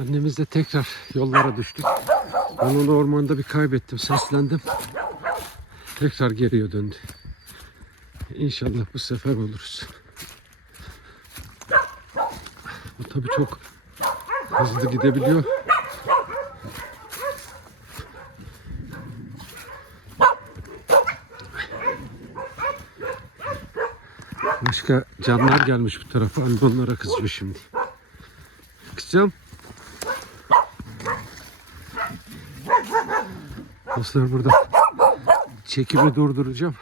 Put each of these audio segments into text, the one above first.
Annemizle tekrar yollara düştük. Ben onu ormanda bir kaybettim, seslendim. Tekrar geriye döndü. İnşallah bu sefer oluruz. O tabii çok hızlı gidebiliyor. Başka canlar gelmiş bu tarafa. Anne onlara kızıyor şimdi. Kızım. Dostlar burada çekimi durduracağım.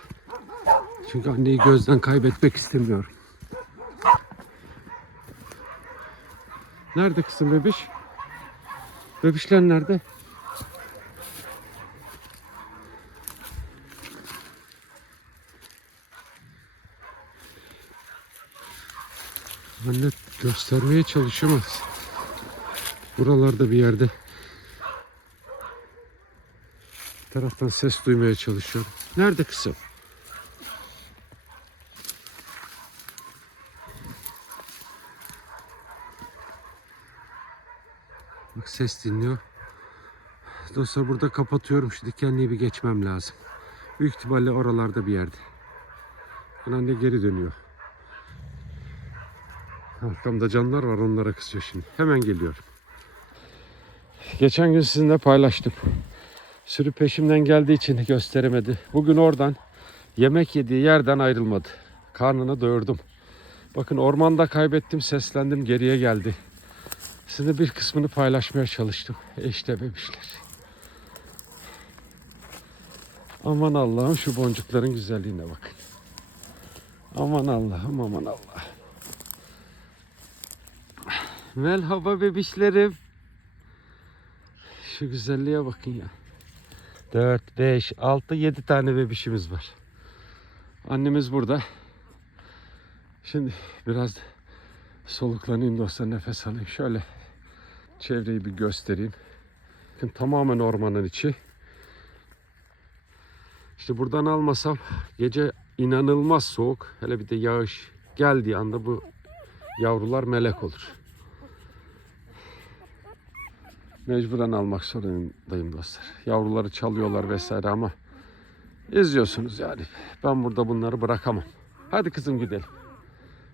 Çünkü anneyi gözden kaybetmek istemiyorum. Nerede kızım bebiş? Bebişler nerede? Anne göstermeye çalışamaz. Buralarda bir yerde. Bir taraftan ses duymaya çalışıyorum. Nerede kızım? Bak ses dinliyor. Dostlar burada kapatıyorum. Şu dikenliği bir geçmem lazım. Büyük ihtimalle oralarda bir yerde. Anne geri dönüyor. Arkamda canlar var onlara kızıyor şimdi. Hemen geliyorum. Geçen gün sizinle paylaştım. Sürü peşimden geldiği için gösteremedi. Bugün oradan yemek yediği yerden ayrılmadı. Karnını doyurdum. Bakın ormanda kaybettim, seslendim, geriye geldi. Sizinle bir kısmını paylaşmaya çalıştım. E bebişler. Aman Allah'ım şu boncukların güzelliğine bakın. Aman Allah'ım aman Allah'ım. Merhaba bebişlerim. Şu güzelliğe bakın ya. 4, 5, 6, 7 tane bebişimiz var. Annemiz burada. Şimdi biraz soluklanayım dostlar nefes alayım. Şöyle çevreyi bir göstereyim. Bakın tamamen ormanın içi. İşte buradan almasam gece inanılmaz soğuk. Hele bir de yağış geldiği anda bu yavrular melek olur. Mecburen almak zorundayım dostlar. Yavruları çalıyorlar vesaire ama izliyorsunuz yani. Ben burada bunları bırakamam. Hadi kızım gidelim.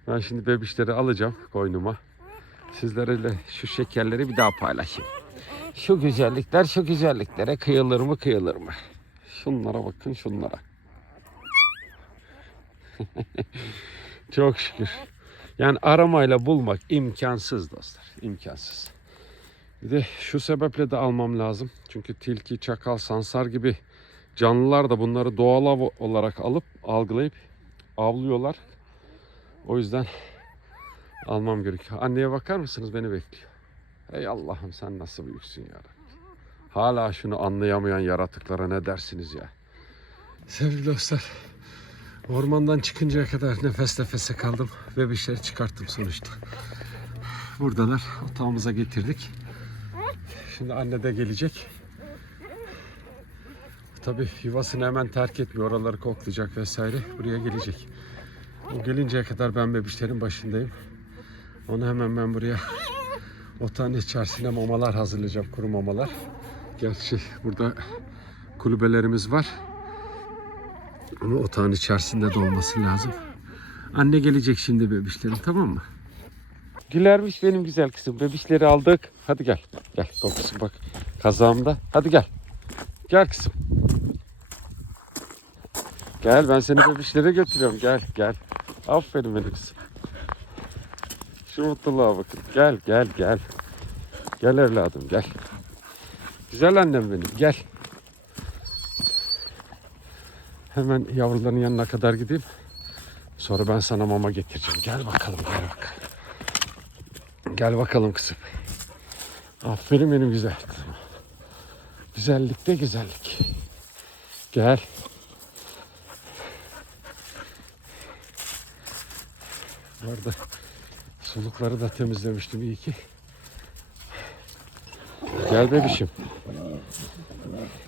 Ben şimdi bebişleri alacağım koynuma. Sizlerle şu şekerleri bir daha paylaşayım. Şu güzellikler şu güzelliklere kıyılır mı kıyılır mı? Şunlara bakın şunlara. Çok şükür. Yani aramayla bulmak imkansız dostlar. imkansız. Bir de şu sebeple de almam lazım. Çünkü tilki, çakal, sansar gibi canlılar da bunları doğal av olarak alıp algılayıp avlıyorlar. O yüzden almam gerekiyor. Anneye bakar mısınız? Beni bekliyor. Ey Allah'ım sen nasıl büyüksün ya. Hala şunu anlayamayan yaratıklara ne dersiniz ya? Sevgili dostlar, ormandan çıkıncaya kadar nefes nefese kaldım. Bebişleri çıkarttım sonuçta. Buradalar. Otağımıza getirdik. Şimdi anne de gelecek. Tabii yuvasını hemen terk etmiyor. Oraları koklayacak vesaire. Buraya gelecek. O gelinceye kadar ben bebişlerin başındayım. Onu hemen ben buraya otağın içerisine mamalar hazırlayacağım. Kuru mamalar. Gerçi burada kulübelerimiz var. Ama otağın içerisinde de lazım. Anne gelecek şimdi bebişlerim tamam mı? Gülermiş benim güzel kızım. Bebişleri aldık. Hadi gel. Gel kokusu bak. Kazağımda. Hadi gel. Gel kızım. Gel ben seni bebişlere götürüyorum. Gel gel. Aferin benim kızım. Şu mutluluğa bakın. Gel gel gel. Gel evladım gel. Güzel annem benim gel. Hemen yavruların yanına kadar gideyim. Sonra ben sana mama getireceğim. Gel bakalım gel bakalım. Gel bakalım kızım. Aferin benim güzel kızım. Güzellikte güzellik. Gel. Bu arada sulukları da temizlemiştim iyi ki. Gel bebişim.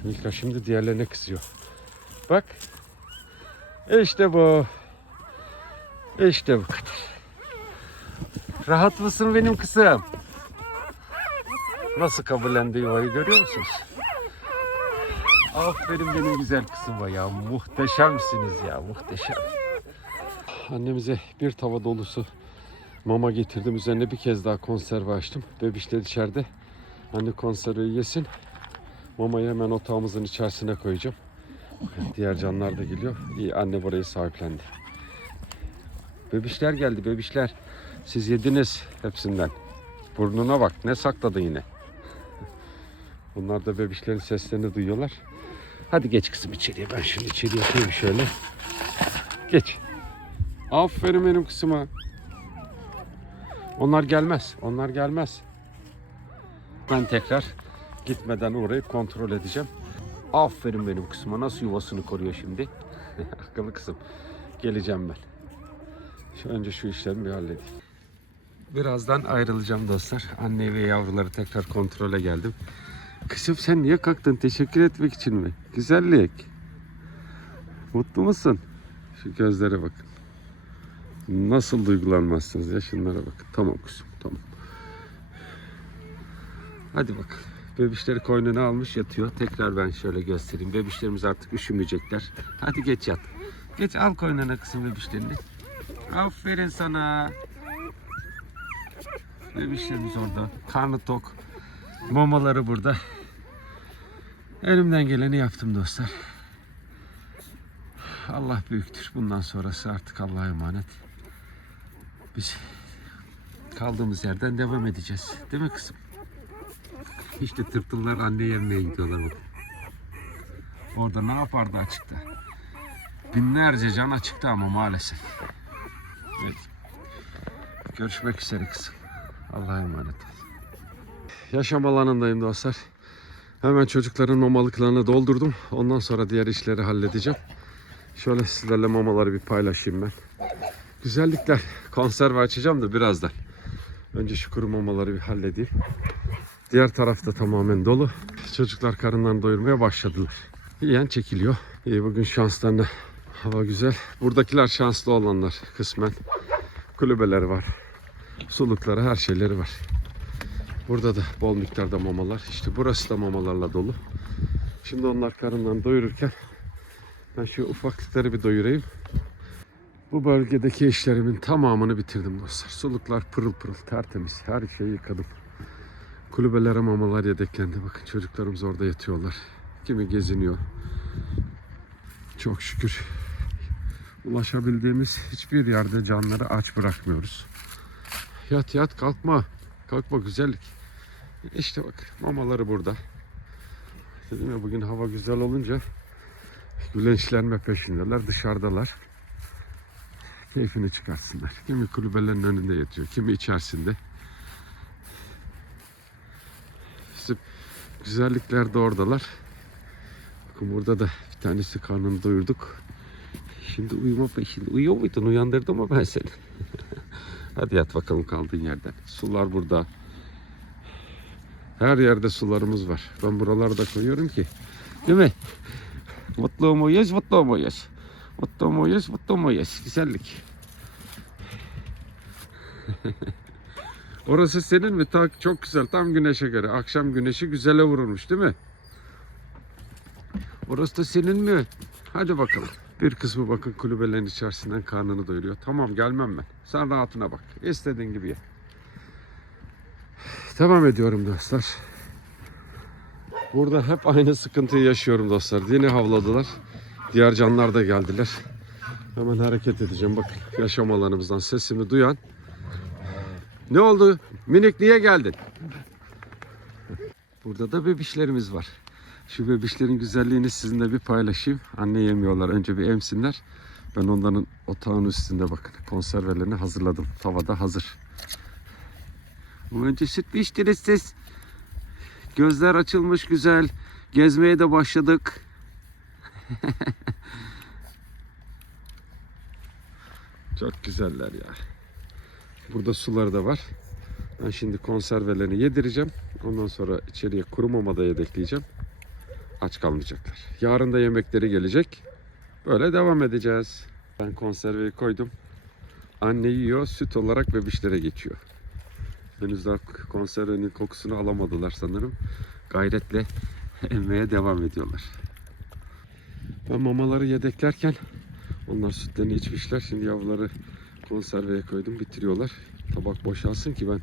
Milka şimdi diğerlerine kızıyor. Bak. İşte bu. İşte bu kadar. Rahat mısın benim kızım? Nasıl kabullendi yuvayı görüyor musunuz? Aferin benim güzel kızıma ya. Muhteşemsiniz ya muhteşem. Annemize bir tava dolusu mama getirdim. Üzerine bir kez daha konserve açtım. Bebişler içeride. Anne konserveyi yesin. Mamayı hemen otağımızın içerisine koyacağım. Diğer canlar da geliyor. İyi anne burayı sahiplendi. Bebişler geldi bebişler. Siz yediniz hepsinden. Burnuna bak ne sakladın yine. Bunlar da bebişlerin seslerini duyuyorlar. Hadi geç kızım içeriye. Ben şunu içeriye atayım şöyle. Geç. Aferin benim kızıma. Onlar gelmez. Onlar gelmez. Ben tekrar gitmeden uğrayıp kontrol edeceğim. Aferin benim kızıma. Nasıl yuvasını koruyor şimdi? Akıllı kızım. Geleceğim ben. Şu önce şu işlerimi bir halledeyim. Birazdan ayrılacağım dostlar. Anne ve yavruları tekrar kontrole geldim. Kızım sen niye kalktın? Teşekkür etmek için mi? Güzellik. Mutlu musun? Şu gözlere bakın. Nasıl duygulanmazsınız ya şunlara bakın. Tamam kızım tamam. Hadi bak. Bebişleri koynuna almış yatıyor. Tekrar ben şöyle göstereyim. Bebişlerimiz artık üşümeyecekler. Hadi geç yat. Geç al koynuna kızım bebişlerini. Aferin sana. Bebişlerimiz orada. Karnı tok. Mamaları burada. Elimden geleni yaptım dostlar. Allah büyüktür. Bundan sonrası artık Allah'a emanet. Biz kaldığımız yerden devam edeceğiz. Değil mi kızım? İşte tırtıllar anne yemeye gidiyorlar bak. Orada ne yapardı açıkta? Binlerce can açıkta ama maalesef. Evet. Görüşmek üzere kızım. Allah'a emanet ol. Yaşam alanındayım dostlar. Hemen çocukların mamalıklarını doldurdum. Ondan sonra diğer işleri halledeceğim. Şöyle sizlerle mamaları bir paylaşayım ben. Güzellikler. Konserve açacağım da birazdan. Önce şu kuru mamaları bir halledeyim. Diğer tarafta tamamen dolu. Çocuklar karınlarını doyurmaya başladılar. Yiyen çekiliyor. İyi bugün şanslarına hava güzel. Buradakiler şanslı olanlar kısmen. Kulübeleri var. Sulukları her şeyleri var. Burada da bol miktarda mamalar. İşte burası da mamalarla dolu. Şimdi onlar karınlarını doyururken ben şu ufaklıkları bir doyurayım. Bu bölgedeki işlerimin tamamını bitirdim dostlar. Suluklar pırıl pırıl tertemiz. Her şeyi yıkadım. Kulübelere mamalar yedeklendi. Bakın çocuklarımız orada yatıyorlar. Kimi geziniyor. Çok şükür ulaşabildiğimiz hiçbir yerde canları aç bırakmıyoruz. Yat yat kalkma. Kalkma güzellik. İşte bak mamaları burada. Dedim ya bugün hava güzel olunca gülençlenme peşindeler. Dışarıdalar. Keyfini çıkarsınlar. Kimi kulübelerin önünde yatıyor. Kimi içerisinde. Bizim güzellikler de oradalar. Bakın burada da bir tanesi karnını doyurduk. Şimdi uyuma peşinde. Uyuyor muydun? Uyandırdım mı ben seni? Hadi yat bakalım kaldığın yerden. Sular burada. Her yerde sularımız var. Ben buraları da koyuyorum ki. Değil mi? Mutlu muyuz? Mutlu muyuz? Mutlu muyuz? Mutlu muyuz? Güzellik. Orası senin mi? Ta, çok güzel. Tam güneşe göre. Akşam güneşi güzele vurulmuş değil mi? Orası da senin mi? Hadi bakalım. Bir kısmı bakın kulübelerin içerisinden karnını doyuruyor. Tamam gelmem ben. Sen rahatına bak. İstediğin gibi ye. Devam ediyorum dostlar. Burada hep aynı sıkıntıyı yaşıyorum dostlar. Yine havladılar. Diğer canlar da geldiler. Hemen hareket edeceğim. Bakın yaşam alanımızdan sesimi duyan. Ne oldu? Minik niye geldin? Burada da bebişlerimiz var. Şu bebişlerin güzelliğini sizinle bir paylaşayım. Anne yemiyorlar. Önce bir emsinler. Ben onların otağın üstünde bakın konservelerini hazırladım. Tavada hazır. Önce süt mü içtiniz siz? Gözler açılmış güzel. Gezmeye de başladık. Çok güzeller ya. Burada suları da var. Ben şimdi konservelerini yedireceğim. Ondan sonra içeriye kuru mama da yedekleyeceğim. Aç kalmayacaklar. Yarın da yemekleri gelecek. Böyle devam edeceğiz. Ben konserveyi koydum. Anne yiyor, süt olarak bebişlere geçiyor. Henüz daha konservenin kokusunu alamadılar sanırım. Gayretle emmeye devam ediyorlar. Ben mamaları yedeklerken onlar sütlerini içmişler. Şimdi yavruları konserveye koydum. Bitiriyorlar. Tabak boşalsın ki ben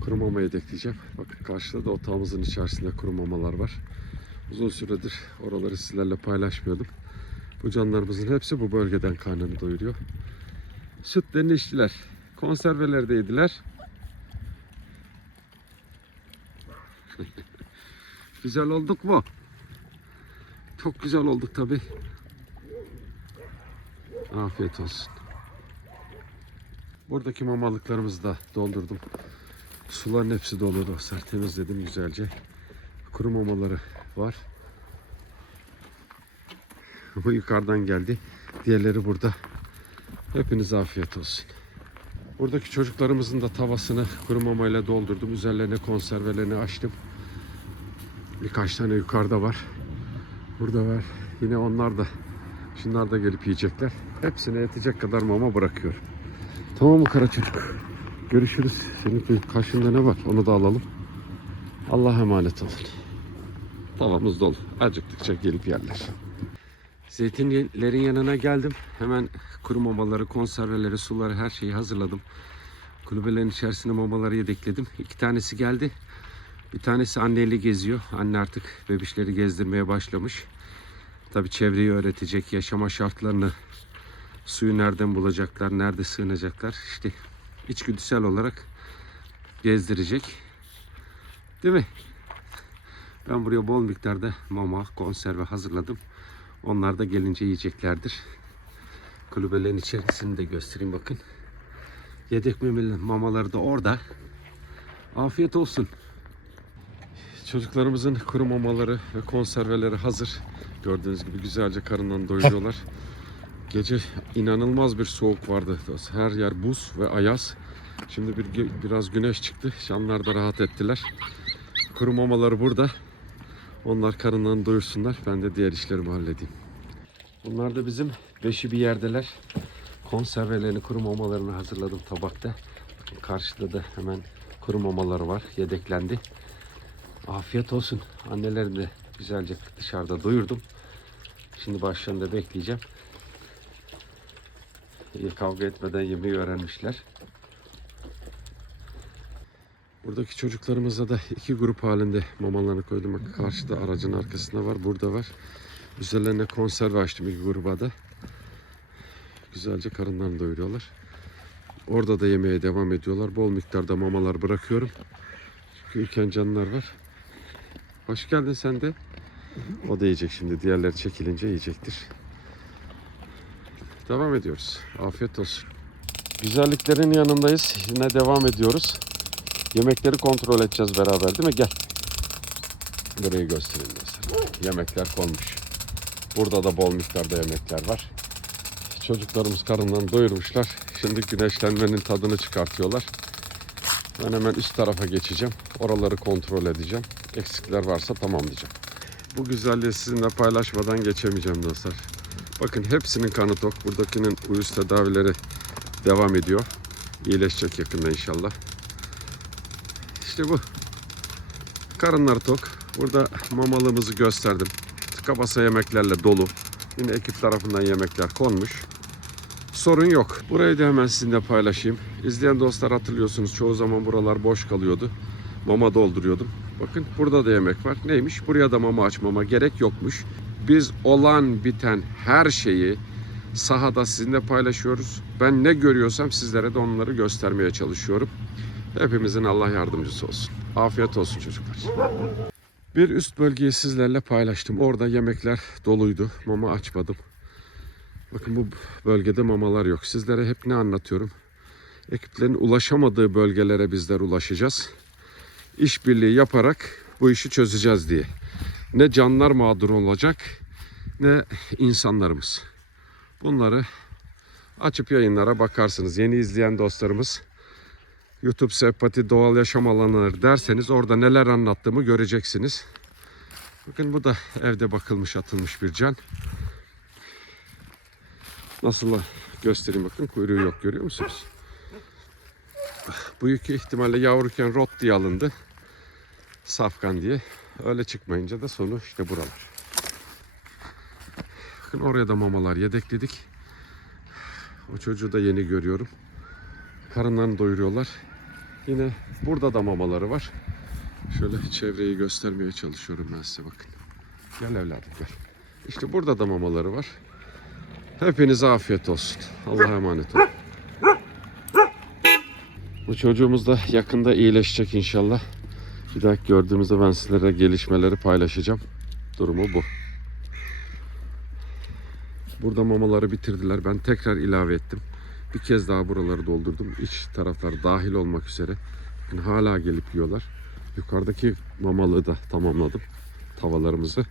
kuru mama yedekleyeceğim. Bakın karşıda da otağımızın içerisinde kuru mamalar var. Uzun süredir oraları sizlerle paylaşmıyordum. Bu canlarımızın hepsi bu bölgeden karnını doyuruyor. Sütlerini içtiler. Konserveleri de yediler. güzel olduk mu? Çok güzel olduk tabi. Afiyet olsun. Buradaki mamalıklarımızı da doldurdum. Suların hepsi dolu dostlar. Temizledim güzelce. Kuru mamaları var. Bu yukarıdan geldi. Diğerleri burada. Hepinize afiyet olsun. Buradaki çocuklarımızın da tavasını kuru mamayla doldurdum. Üzerlerine konservelerini açtım. Birkaç tane yukarıda var. Burada var. Yine onlar da şunlar da gelip yiyecekler. Hepsine yetecek kadar mama bırakıyorum. Tamam mı kara çocuk? Görüşürüz. Senin bir kaşında ne var? Onu da alalım. Allah'a emanet olun. Tavamız dolu. Acıktıkça gelip yerler. Zeytinlerin yanına geldim. Hemen kuru mamaları, konserveleri, suları her şeyi hazırladım. Kulübelerin içerisine mamaları yedekledim. İki tanesi geldi. Bir tanesi anneyle geziyor. Anne artık bebişleri gezdirmeye başlamış. Tabi çevreyi öğretecek, yaşama şartlarını, suyu nereden bulacaklar, nerede sığınacaklar. İşte içgüdüsel olarak gezdirecek. Değil mi? Ben buraya bol miktarda mama, konserve hazırladım. Onlar da gelince yiyeceklerdir. Kulübelerin içerisini de göstereyim bakın. Yedek memeli mamaları da orada. Afiyet olsun. Çocuklarımızın kuru mamaları ve konserveleri hazır. Gördüğünüz gibi güzelce karından doyuruyorlar. Gece inanılmaz bir soğuk vardı. Her yer buz ve ayaz. Şimdi bir biraz güneş çıktı. Şamlar da rahat ettiler. Kuru mamaları burada. Onlar karınlarını doyursunlar. Ben de diğer işlerimi halledeyim. Bunlar da bizim beşi bir yerdeler. Konservelerini, kuru mamalarını hazırladım tabakta. Karşıda da hemen kuru mamaları var. Yedeklendi. Afiyet olsun. Annelerini de güzelce dışarıda doyurdum. Şimdi başlarında bekleyeceğim. İyi kavga etmeden yemeği öğrenmişler. Buradaki çocuklarımıza da iki grup halinde mamalarını koydum. Karşıda aracın arkasında var, burada var. Üzerlerine konserve açtım iki gruba da. Güzelce karınlarını doyuruyorlar. Orada da yemeye devam ediyorlar. Bol miktarda mamalar bırakıyorum. Çünkü ülken canlılar var. Hoş geldin sen de. O da yiyecek şimdi. Diğerleri çekilince yiyecektir. Devam ediyoruz. Afiyet olsun. Güzelliklerin yanındayız. Yine devam ediyoruz. Yemekleri kontrol edeceğiz beraber değil mi? Gel. Burayı göstereyim mesela. Yemekler konmuş. Burada da bol miktarda yemekler var. Çocuklarımız karınlarını doyurmuşlar. Şimdi güneşlenmenin tadını çıkartıyorlar. Ben hemen üst tarafa geçeceğim. Oraları kontrol edeceğim. Eksikler varsa tamamlayacağım. Bu güzelliği sizinle paylaşmadan geçemeyeceğim dostlar. Bakın hepsinin kanı tok. Buradakinin uyuz tedavileri devam ediyor. İyileşecek yakında inşallah. İşte bu. Karınları tok. Burada mamalığımızı gösterdim. Tıka yemeklerle dolu. Yine ekip tarafından yemekler konmuş. Sorun yok. Burayı da hemen sizinle paylaşayım. İzleyen dostlar hatırlıyorsunuz çoğu zaman buralar boş kalıyordu. Mama dolduruyordum. Bakın burada da yemek var. Neymiş? Buraya da mama açmama gerek yokmuş. Biz olan biten her şeyi sahada sizinle paylaşıyoruz. Ben ne görüyorsam sizlere de onları göstermeye çalışıyorum. Hepimizin Allah yardımcısı olsun. Afiyet olsun çocuklar. Bir üst bölgeyi sizlerle paylaştım. Orada yemekler doluydu. Mama açmadım. Bakın bu bölgede mamalar yok. Sizlere hep ne anlatıyorum? Ekiplerin ulaşamadığı bölgelere bizler ulaşacağız. İşbirliği yaparak bu işi çözeceğiz diye. Ne canlar mağdur olacak ne insanlarımız. Bunları açıp yayınlara bakarsınız. Yeni izleyen dostlarımız YouTube Sempati Doğal Yaşam Alanları derseniz orada neler anlattığımı göreceksiniz. Bakın bu da evde bakılmış atılmış bir can. Nasıl göstereyim bakın kuyruğu yok görüyor musunuz? büyük ihtimalle yavruken rot diye alındı. Safkan diye. Öyle çıkmayınca da sonu işte buralar. Bakın oraya da mamalar yedekledik. O çocuğu da yeni görüyorum. Karınlarını doyuruyorlar. Yine burada da mamaları var. Şöyle çevreyi göstermeye çalışıyorum ben size bakın. Gel evladım gel. İşte burada da mamaları var. Hepinize afiyet olsun. Allah'a emanet olun. Bu çocuğumuz da yakında iyileşecek inşallah. Bir dahaki gördüğümüzde ben sizlere gelişmeleri paylaşacağım. Durumu bu. Burada mamaları bitirdiler. Ben tekrar ilave ettim. Bir kez daha buraları doldurdum. İç taraflar dahil olmak üzere. Bakın hala gelip yiyorlar. Yukarıdaki mamalığı da tamamladım. Tavalarımızı.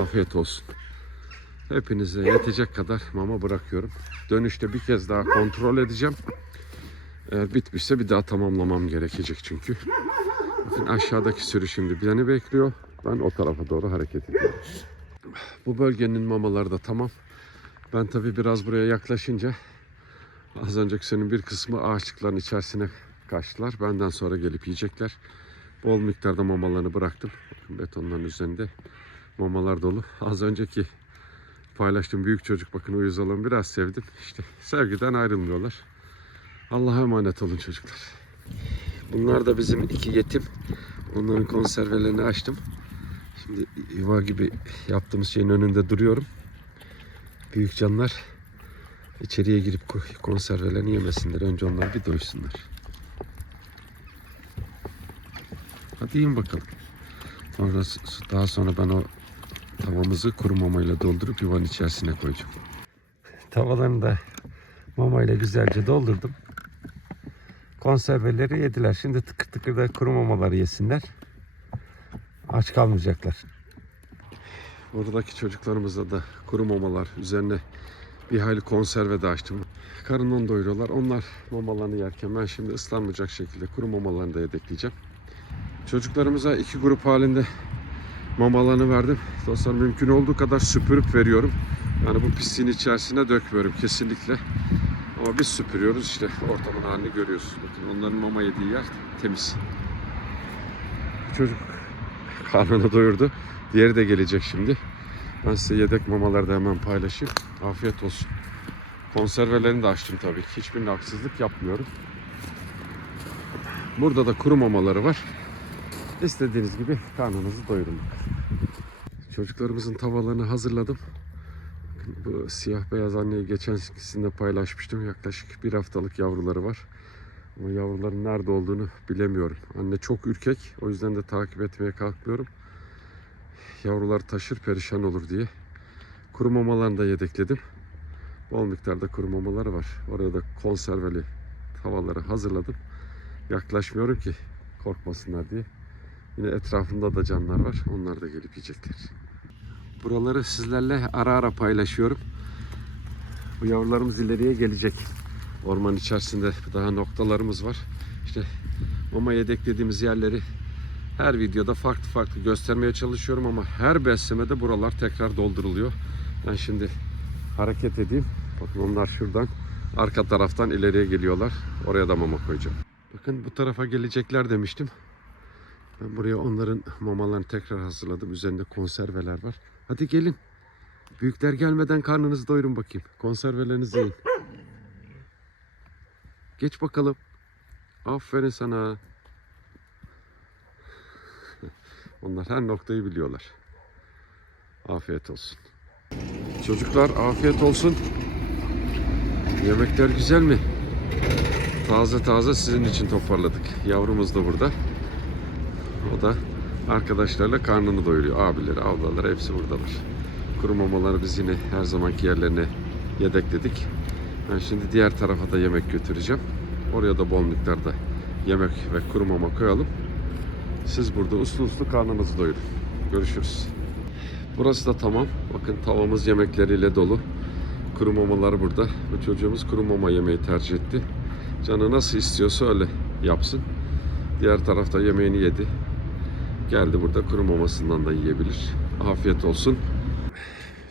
Afiyet olsun. Hepinize yetecek kadar mama bırakıyorum. Dönüşte bir kez daha kontrol edeceğim. Eğer bitmişse bir daha tamamlamam gerekecek çünkü. Bakın aşağıdaki sürü şimdi beni bekliyor. Ben o tarafa doğru hareket ediyorum. Bu bölgenin mamaları da tamam. Ben tabi biraz buraya yaklaşınca az önceki sürünün bir kısmı ağaçlıkların içerisine kaçtılar. Benden sonra gelip yiyecekler. Bol miktarda mamalarını bıraktım. Betonların üzerinde mamalar dolu. Az önceki paylaştığım büyük çocuk bakın uyuz olanı biraz sevdim. İşte sevgiden ayrılmıyorlar. Allah'a emanet olun çocuklar. Bunlar da bizim iki yetim. Onların konservelerini açtım. Şimdi yuva gibi yaptığımız şeyin önünde duruyorum. Büyük canlar içeriye girip ko- konservelerini yemesinler. Önce onlar bir doysunlar. Hadi yiyin bakalım. Sonra, daha sonra ben o tavamızı kuru mamayla doldurup yuvanın içerisine koyacağım. Tavalarını da mamayla güzelce doldurdum. Konserveleri yediler. Şimdi tıkır tıkır da kuru mamaları yesinler. Aç kalmayacaklar. Buradaki çocuklarımıza da kuru mamalar üzerine bir hayli konserve de açtım. Karından doyuruyorlar. Onlar mamalarını yerken ben şimdi ıslanmayacak şekilde kuru mamalarını da yedekleyeceğim. Çocuklarımıza iki grup halinde mamalarını verdim. Dostlar mümkün olduğu kadar süpürüp veriyorum. Yani bu pisliğin içerisine dökmüyorum kesinlikle. Ama biz süpürüyoruz işte ortamın halini görüyorsunuz. Bakın onların mama yediği yer temiz. Çocuk karnını doyurdu. Diğeri de gelecek şimdi. Ben size yedek mamaları da hemen paylaşayım. Afiyet olsun. Konservelerini de açtım tabii ki. Hiçbirine haksızlık yapmıyorum. Burada da kuru mamaları var. İstediğiniz gibi karnınızı doyurun. Çocuklarımızın tavalarını hazırladım. Bu siyah beyaz anneyi geçen ikisinde paylaşmıştım. Yaklaşık bir haftalık yavruları var. Ama yavruların nerede olduğunu bilemiyorum. Anne çok ürkek. O yüzden de takip etmeye kalkmıyorum. Yavrular taşır perişan olur diye. Kuru mamalarını da yedekledim. Bol miktarda kuru mamaları var. Oraya da konserveli tavaları hazırladım. Yaklaşmıyorum ki korkmasınlar diye. Yine etrafında da canlar var. Onlar da gelip yiyecekler. Buraları sizlerle ara ara paylaşıyorum. Bu yavrularımız ileriye gelecek. Orman içerisinde daha noktalarımız var. İşte mama yedeklediğimiz yerleri her videoda farklı farklı göstermeye çalışıyorum ama her beslemede buralar tekrar dolduruluyor. Ben şimdi hareket edeyim. Bakın onlar şuradan arka taraftan ileriye geliyorlar. Oraya da mama koyacağım. Bakın bu tarafa gelecekler demiştim. Ben buraya onların mamalarını tekrar hazırladım. Üzerinde konserveler var. Hadi gelin. Büyükler gelmeden karnınızı doyurun bakayım. Konservelerinizi yiyin. Geç bakalım. Aferin sana. Onlar her noktayı biliyorlar. Afiyet olsun. Çocuklar afiyet olsun. Yemekler güzel mi? Taze taze sizin için toparladık. Yavrumuz da burada. O da arkadaşlarla karnını doyuruyor. Abileri, ablaları hepsi buradalar. Kuru mamaları biz yine her zamanki yerlerine yedekledik. Ben şimdi diğer tarafa da yemek götüreceğim. Oraya da bol miktarda yemek ve kuru mama koyalım. Siz burada uslu uslu karnınızı doyurun. Görüşürüz. Burası da tamam. Bakın tavamız yemekleriyle dolu. Kuru mamalar burada. Bu çocuğumuz kuru mama yemeği tercih etti. Canı nasıl istiyorsa öyle yapsın. Diğer tarafta yemeğini yedi. Geldi burada kuru mamasından da yiyebilir. Afiyet olsun.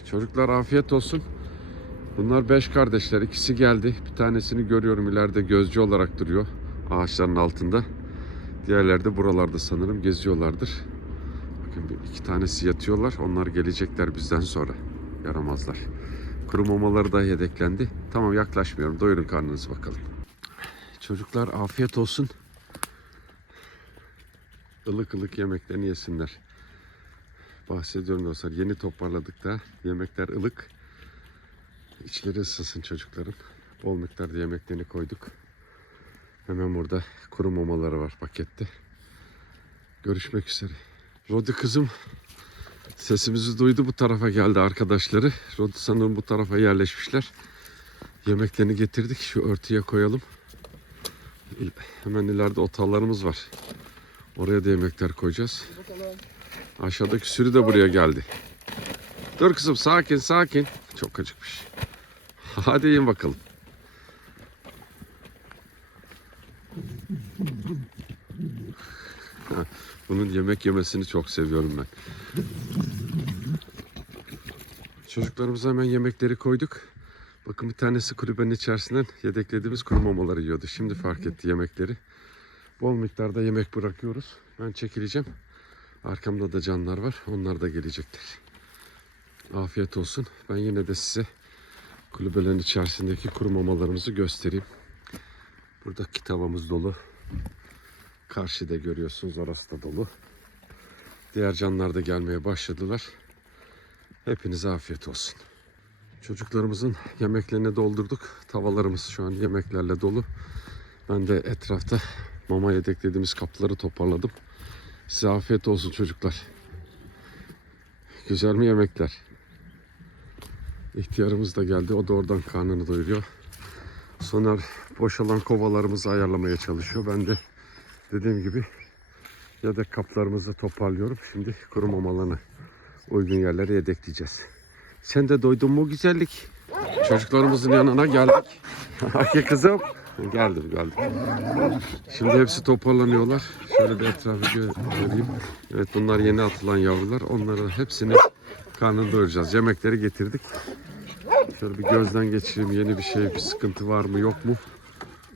Çocuklar afiyet olsun. Bunlar beş kardeşler. İkisi geldi. Bir tanesini görüyorum ileride gözcü olarak duruyor. Ağaçların altında. Diğerleri de buralarda sanırım geziyorlardır. Bakın iki tanesi yatıyorlar. Onlar gelecekler bizden sonra. Yaramazlar. Kuru mamaları da yedeklendi. Tamam yaklaşmıyorum. Doyurun karnınızı bakalım. Çocuklar afiyet olsun. Ilık ılık yemeklerini yesinler. Bahsediyorum dostlar. Yeni toparladık da. Yemekler ılık. İçleri ısınsın çocukların. Bol miktarda yemeklerini koyduk. Hemen burada kuru mamaları var pakette. Görüşmek üzere. Rodi kızım sesimizi duydu bu tarafa geldi arkadaşları. Rodi sanırım bu tarafa yerleşmişler. Yemeklerini getirdik. Şu örtüye koyalım. Hemen ileride otalarımız var. Oraya da yemekler koyacağız. Aşağıdaki sürü de buraya geldi. Dur kızım sakin sakin. Çok acıkmış. Hadi yiyin bakalım. Bunun yemek yemesini çok seviyorum ben. Çocuklarımıza hemen yemekleri koyduk. Bakın bir tanesi kulübenin içerisinden yedeklediğimiz kuru mamaları yiyordu. Şimdi fark etti yemekleri. Bol miktarda yemek bırakıyoruz. Ben çekileceğim. Arkamda da canlar var. Onlar da gelecekler. Afiyet olsun. Ben yine de size kulübelerin içerisindeki kuru mamalarımızı göstereyim. Buradaki tavamız dolu. Karşıda görüyorsunuz orası da dolu. Diğer canlar da gelmeye başladılar. Hepinize afiyet olsun. Çocuklarımızın yemeklerini doldurduk. Tavalarımız şu an yemeklerle dolu. Ben de etrafta mama yedeklediğimiz kapları toparladım. Size afiyet olsun çocuklar. Güzel mi yemekler? İhtiyarımız da geldi. O da oradan karnını doyuruyor. Soner boşalan kovalarımızı ayarlamaya çalışıyor. Ben de dediğim gibi yedek kaplarımızı toparlıyorum. Şimdi kuru mamalarını uygun yerlere yedekleyeceğiz. Sen de doydun mu güzellik? Çocuklarımızın yanına geldik. Haki kızım. Geldim geldim. Şimdi hepsi toparlanıyorlar. Şöyle bir etrafı gö- göreyim. Evet bunlar yeni atılan yavrular. Onların hepsini karnını doyuracağız. Yemekleri getirdik. Şöyle bir gözden geçireyim. Yeni bir şey, bir sıkıntı var mı yok mu?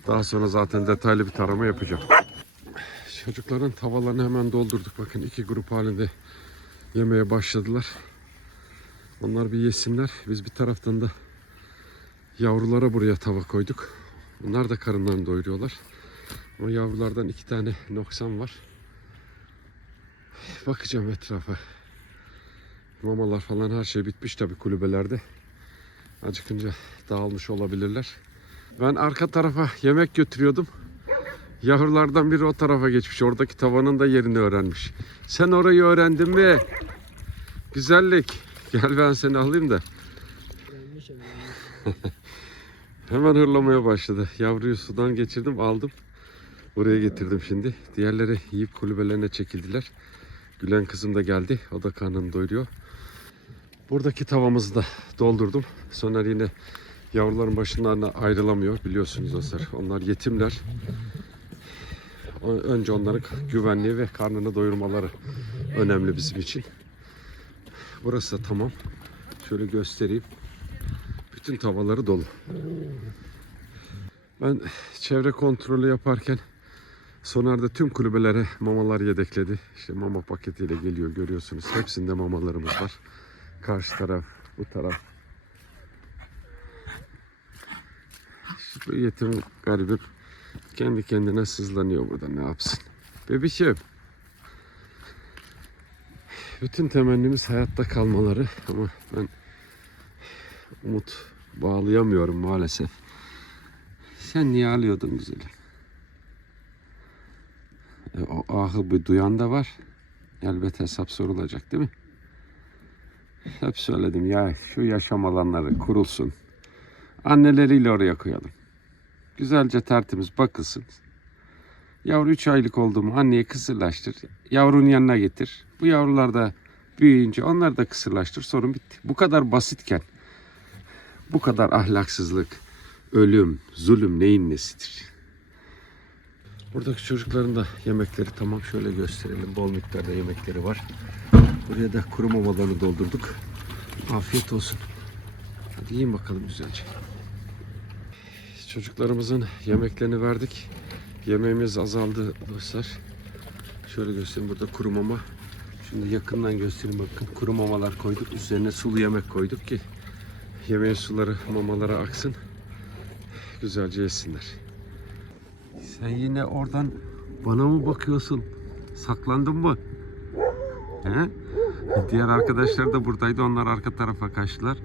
Daha sonra zaten detaylı bir tarama yapacağım. Çocukların tavalarını hemen doldurduk. Bakın iki grup halinde yemeye başladılar. Onlar bir yesinler. Biz bir taraftan da yavrulara buraya tava koyduk. Bunlar da karınlarını doyuruyorlar. Ama yavrulardan iki tane noksan var. Bakacağım etrafa. Mamalar falan her şey bitmiş tabi kulübelerde. Acıkınca dağılmış olabilirler. Ben arka tarafa yemek götürüyordum. Yavrulardan biri o tarafa geçmiş. Oradaki tavanın da yerini öğrenmiş. Sen orayı öğrendin mi? Güzellik. Gel ben seni alayım da. Hemen hırlamaya başladı. Yavruyu sudan geçirdim aldım. Buraya getirdim şimdi. Diğerleri yiyip kulübelerine çekildiler. Gülen kızım da geldi. O da karnını doyuruyor. Buradaki tavamızı da doldurdum. Soner yine yavruların başından ayrılamıyor biliyorsunuz dostlar. Onlar yetimler. Önce onların güvenliği ve karnını doyurmaları önemli bizim için. Burası da tamam. Şöyle göstereyim. Bütün tavaları dolu. Ben çevre kontrolü yaparken Soner'de tüm kulübelere mamalar yedekledi. İşte mama paketiyle geliyor görüyorsunuz. Hepsinde mamalarımız var. Karşı taraf, bu taraf. İşte yetim garibim kendi kendine sızlanıyor burada ne yapsın. Bebişim. Bütün temennimiz hayatta kalmaları ama ben umut bağlayamıyorum maalesef. Sen niye ağlıyordun güzelim? E, o ahı bir duyan da var. Elbet hesap sorulacak değil mi? Hep söyledim ya şu yaşam alanları kurulsun. Anneleriyle oraya koyalım. Güzelce tertemiz bakılsın. Yavru 3 aylık oldu mu anneyi kısırlaştır. Yavrunun yanına getir. Bu yavrular da büyüyünce onları da kısırlaştır. Sorun bitti. Bu kadar basitken bu kadar ahlaksızlık, ölüm, zulüm neyin nesidir? Buradaki çocukların da yemekleri tamam şöyle gösterelim. Bol miktarda yemekleri var. Buraya da kuru mamalarını doldurduk. Afiyet olsun. Hadi yiyin bakalım güzelce. Çocuklarımızın yemeklerini verdik. Yemeğimiz azaldı dostlar. Şöyle göstereyim burada kuru mama. Şimdi yakından göstereyim bakın. Kuru mamalar koyduk. Üzerine sulu yemek koyduk ki yemeğin suları mamalara aksın. Güzelce yesinler. Sen yine oradan bana mı bakıyorsun? Saklandın mı? He? Diğer arkadaşlar da buradaydı. Onlar arka tarafa kaçtılar.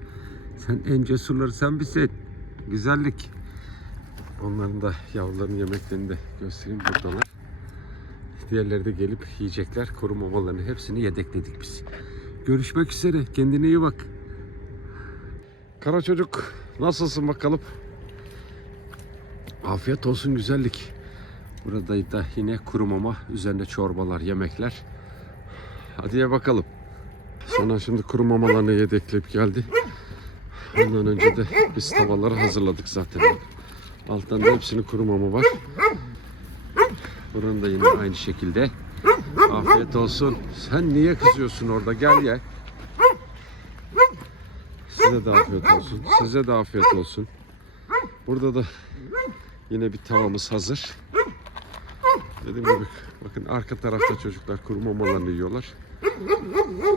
Sen en cesurları sen misin? Güzellik. Onların da yavruların yemeklerini de göstereyim buradalar. Diğerleri de gelip yiyecekler. Kuru mamalarını hepsini yedekledik biz. Görüşmek üzere. Kendine iyi bak. Kara çocuk nasılsın bakalım? Afiyet olsun güzellik. Burada da yine kuru mama, üzerine çorbalar, yemekler. Hadi ye bakalım. Sonra şimdi kuru mamalarını yedekleyip geldi. Ondan önce de biz tavaları hazırladık zaten. Alttan da hepsinin kuru mama var. Buranın da yine aynı şekilde. Afiyet olsun. Sen niye kızıyorsun orada? Gel ye. Size de afiyet olsun. Size de afiyet olsun. Burada da yine bir tavamız hazır. Dediğim gibi bakın arka tarafta çocuklar kuru mamalarını yiyorlar.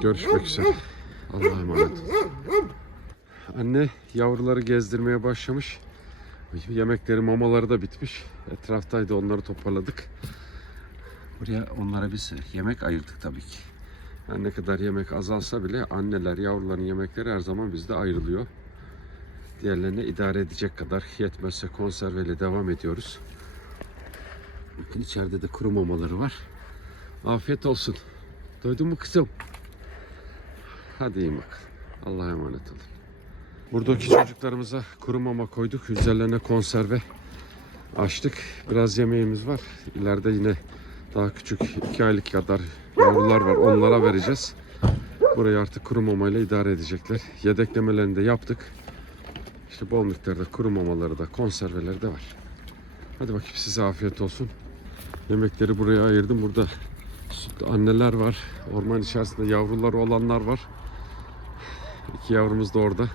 Görüşmek üzere. Allah'a emanet olun. Anne yavruları gezdirmeye başlamış. Yemekleri, mamaları da bitmiş. Etraftaydı onları toparladık. Buraya onlara biz yemek ayırdık tabii ki. Her ne kadar yemek azalsa bile anneler, yavruların yemekleri her zaman bizde ayrılıyor. Diğerlerine idare edecek kadar yetmezse konserveyle devam ediyoruz. Bakın içeride de kuru mamaları var. Afiyet olsun. Doydun mu kızım? Hadi iyi bakalım. Allah'a emanet olun. Buradaki çocuklarımıza kuru mama koyduk. Üzerlerine konserve açtık. Biraz yemeğimiz var. İleride yine daha küçük iki aylık kadar yavrular var. Onlara vereceğiz. Burayı artık kuru mamayla idare edecekler. Yedeklemelerini de yaptık. İşte bol miktarda kuru mamaları da konserveleri de var. Hadi bakayım size afiyet olsun. Yemekleri buraya ayırdım. Burada sütlü anneler var. Orman içerisinde yavruları olanlar var. İki yavrumuz da orada.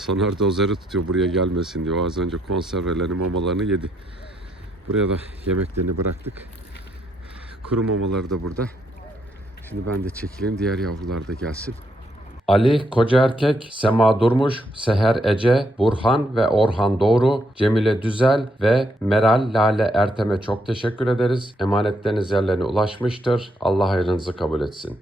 Soner dozeri tutuyor buraya gelmesin diyor. Az önce konservelerini, mamalarını yedi. Buraya da yemeklerini bıraktık. Kuru mamaları da burada. Şimdi ben de çekileyim. Diğer yavrular da gelsin. Ali Koca Erkek, Sema Durmuş, Seher Ece, Burhan ve Orhan Doğru, Cemile Düzel ve Meral Lale Ertem'e çok teşekkür ederiz. Emanetleriniz yerlerine ulaşmıştır. Allah hayrınızı kabul etsin.